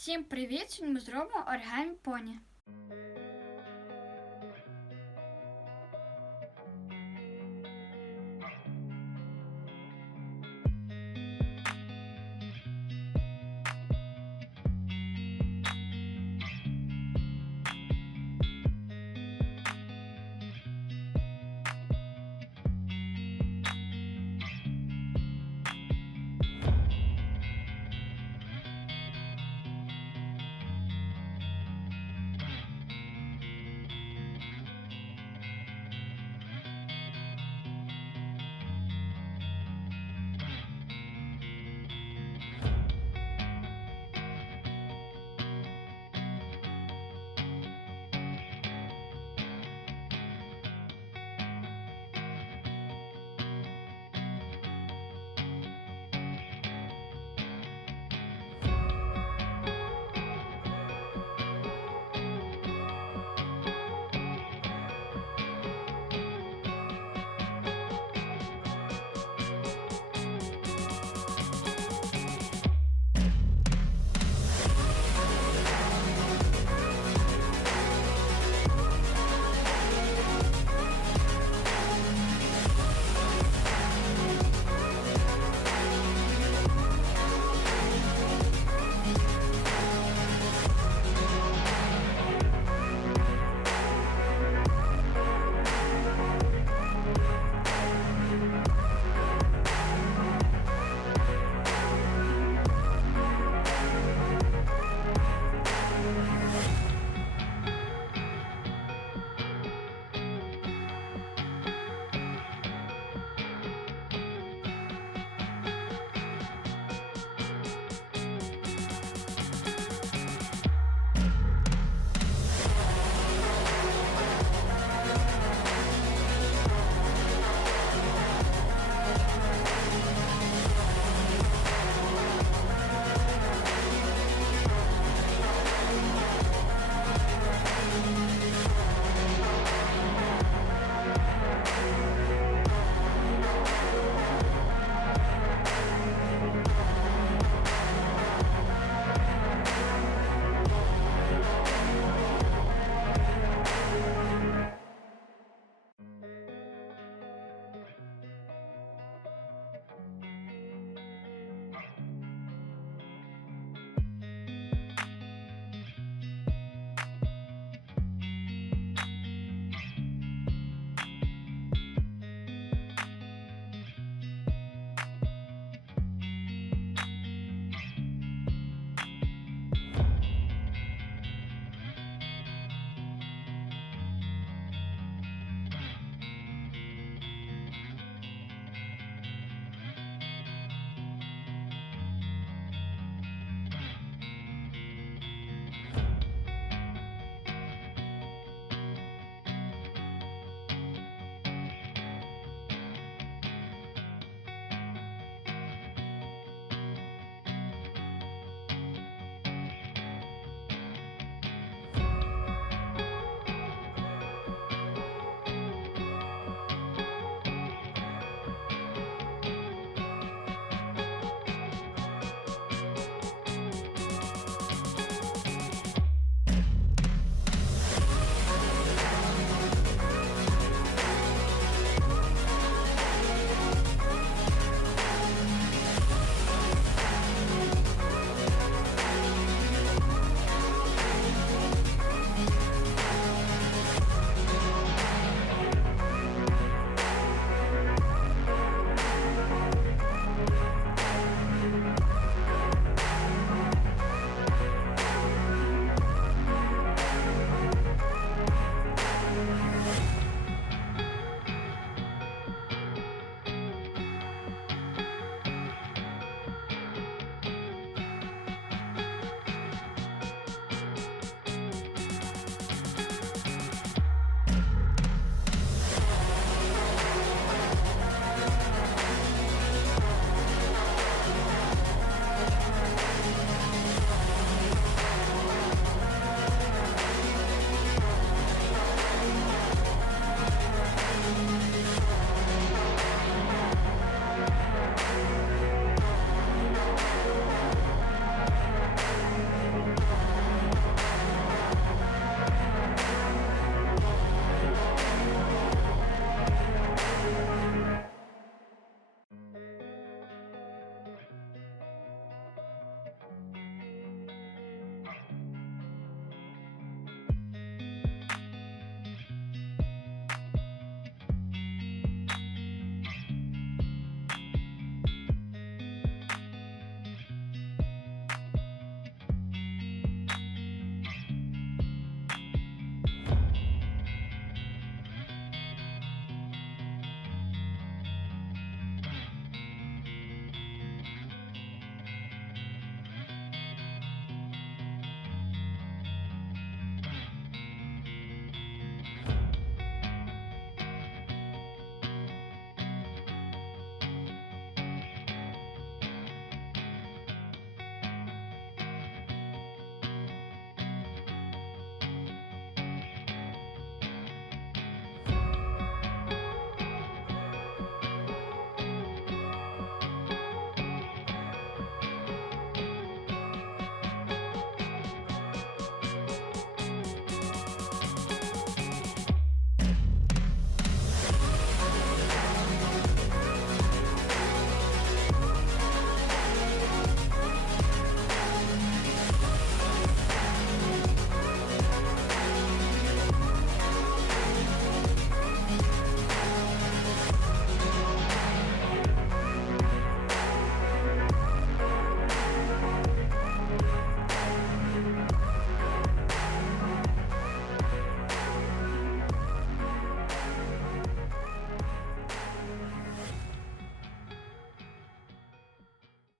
Всім привіт! Сьогодні ми зробимо оригамі поні.